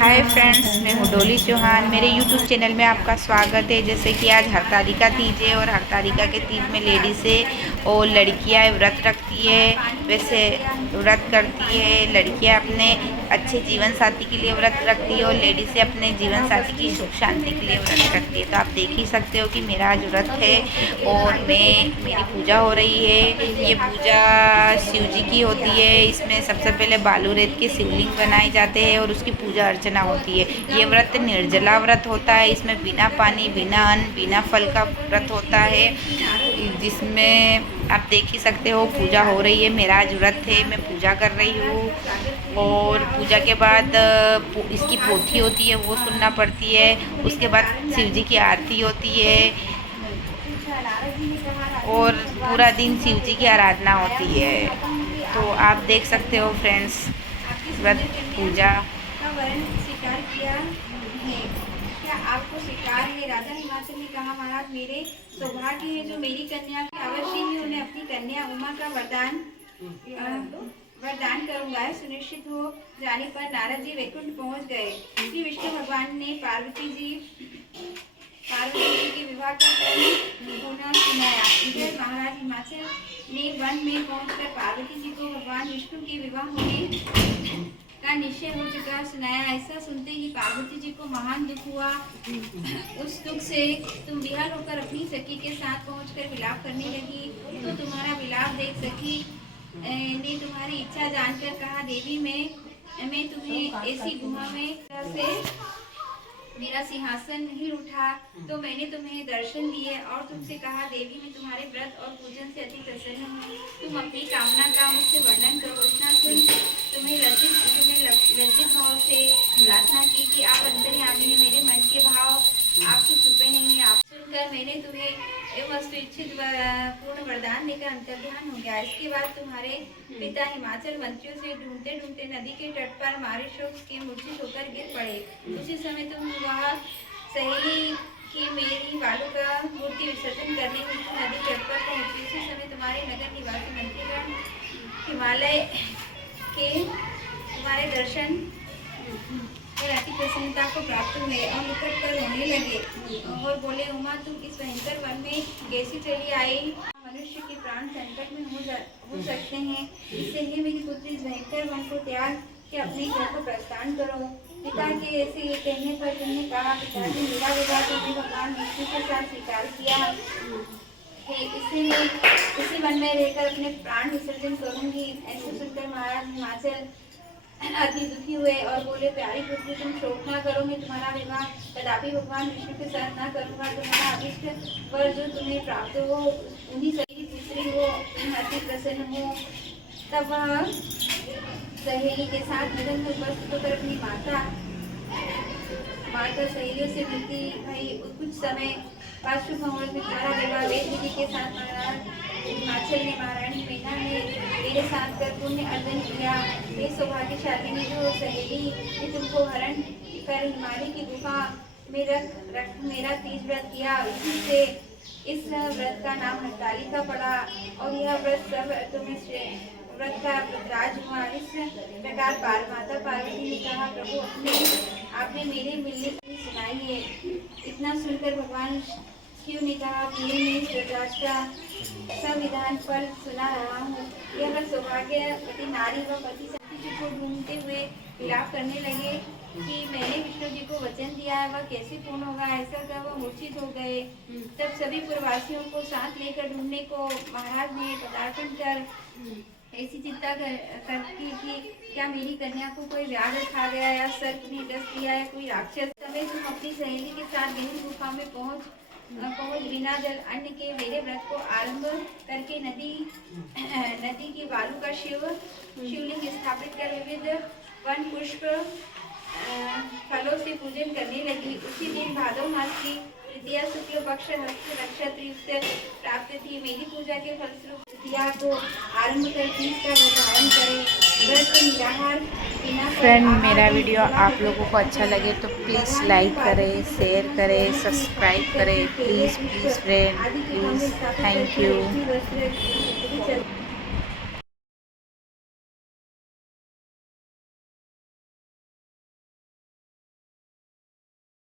Hi friends, मैं हूँ डोली चौहान। मेरे यूट्यूब चैनल में आपका स्वागत है। जैसे कि आज हरतालिका तीज है और हरतालिका के तीज में लेडीज़ें और लड़कियाँ व्रत रखती है। वैसे व्रत करती है लड़कियाँ अपने अच्छे जीवन साथी के लिए व्रत रखती है और लेडीज़ें अपने जीवन साथी की सुख शांति के लिए व्रत रखती है। तो आप देख ही सकते हो कि मेरा आज व्रत है और मेरी पूजा हो रही है। ये पूजा शिव जी की होती है। इसमें सबसे पहले बालू रेत के शिवलिंग बनाए जाते हैं और उसकी पूजा अर्चना होती है। ये व्रत निर्जला व्रत होता है। इसमें बिना पानी, बिना अन्न, बिना फल का व्रत होता है, जिसमें आप देख ही सकते हो पूजा हो रही है। मेरा आज व्रत है, मैं पूजा कर रही हूँ और पूजा के बाद इसकी पोथी होती है वो सुनना पड़ती है। उसके बाद शिव जी की आरती होती है और पूरा दिन शिव जी की आराधना होती है। तो आप देख सकते हो फ्रेंड्स, व्रत पूजा। स्वीकार किया है। क्या आपको स्वीकार है? राधा हिमाचल ने कहा, महाराज मेरे सौभाग्य है जो मेरी कन्या की अवश्य ही उन्हें अपनी कन्या उमा का वरदान करूंगा। सुनिश्चित हो जाने पर नारद जी वैकुंठ पहुंच गए। श्री विष्णु भगवान ने पार्वती जी के विवाह का पुनः सुनाया। इधर महाराज हिमाचल ने वन में पहुंचकर पार्वती जी को भगवान विष्णु के विवाह होने का निश्चय हो चुका सुनाया। ऐसा सुनते ही पार्वती जी को महान दुख हुआ। उस दुख से तुम विहल होकर अपनी सखी के साथ पहुंचकर विलाप करने लगी। तो तुम्हारा विलाप देख सखी ने तुम्हारी इच्छा जानकर कहा, देवी मैं तुम्हें ऐसी गुहा में से मेरा सिंहासन नहीं उठा तो मैंने तुम्हें दर्शन दिए और तुमसे कहा, देवी मैं तुम्हारे व्रत और पूजन से अति प्रसन्न हूँ। तुम अपनी कामना का मुझसे वर्णन करो। इतना सुन तुमने लज्जित भाव से प्रार्थना की कि आप अंतर्यामी हैं, मेरे मन के भाव आपसे छुपे नहीं। आप सुनकर मैंने तुम्हें एवं इच्छित पूर्ण वरदान देकर अंतर्ध्यान हो गया। इसके बाद तुम्हारे पिता हिमाचल मंत्रियों से ढूंढते ढूंढते नदी के तट पर मारे शोक के मूर्छित होकर गिर पड़े। उसी समय तुम वहाँ सहेली की मेरी बालू का मूर्ति विसर्जन करने हेतु नदी तट पर पहुंची। उसी समय तुम्हारे नगर निवासी मंत्रीगण हिमालय के तुम्हारे दर्शन और अति प्रसन्नता को प्राप्त हुए और निकट कर रोने लगे और बोले, उमा तुम इस भयंकर वन में कैसी चली आई? मनुष्य के प्राण संकट में हो सकते हैं। इससे ही मेरी पुत्री इस भयंकर वन को त्याग के अपने घर को प्रस्थान करो। पिता के ऐसे ये कहने पर तुमने कहा, पिताजी मेरा विवाह तुमने भगवान विष्णु के साथ स्वीकार किया है। इसी वन में रहकर अपने प्राण विसर्जन करूंगी। ऐसे सुनकर महाराज हिमाचल अति दुखी हुए और बोले, प्यारी पुत्री तुम शोक न करो, मैं तुम्हारा विवाह कदापि भगवान विष्णु के साथ न करूंगा। तुम्हारा अभिष्ट वर जो तुम्हें प्राप्त हो उन्हीं सही पुत्री हो, अति प्रसन्न हो। तब वह सहेली के साथ नगर में उपस्थित होकर अपनी माता सहेलियों से मिलती भाई। कुछ समय बाद शुभ मुहूर्त में तुम्हारा विवाह वेद विधि के साथ महाराज हिमाचल ने महारानी मीना ने मेरे साथ कर पुण्य अर्जन किया। ये सौभाग्यशाली ने जो सहेली ने तुमको हरण कर हिमालय की गुफा में रख मेरा तीज व्रत किया। इसी से इस व्रत का नाम हरतालिका पड़ा और यह व्रत सब तुम्हें व्रत का राज हुआ। इस प्रकार माता पार्वती ने कहा, प्रभु आपने मेरे मिलने की सुनाई है। इतना सुनकर भगवान शिव ने कहा कि मैं इस व्रत का संविधान पर सुना रहा हूँ। यह व्रत सौभाग्यवती नारी व पति सती जी को ढूंढते हुए विलाप करने लगे कि मैंने विष्णु जी को वचन दिया है, वह कैसे पूर्ण होगा। ऐसा कर वह मूर्छित हो गए। तब सभी पुरवासियों को साथ लेकर ढूंढने को महाराज ने पदार्पण कर ऐसी चिंता करती कि क्या मेरी कन्या को कोई व्याध खा गया या सर्प ने डस दिया या कोई राक्षस। तभी तुम अपनी सहेली के साथ गहन गुफा में पहुंच बिना जल अन्न के मेरे व्रत को आरंभ करके नदी के बालू का शिवलिंग स्थापित कर विविध वन पुष्प फलों से पूजन करने लगी। उसी दिन भादव मास की तृतीया शुक्ल पक्ष नक्षत्र प्राप्त थी। मेरी पूजा के फलस्वरूप तृतीया को आरंभ कर तीज का धारण करें। व्रत निराहार फ्रेंड, मेरा वीडियो आप लोगों को अच्छा लगे तो प्लीज़ लाइक करें, शेयर करें, सब्सक्राइब करें। Please friend, please. Thank you.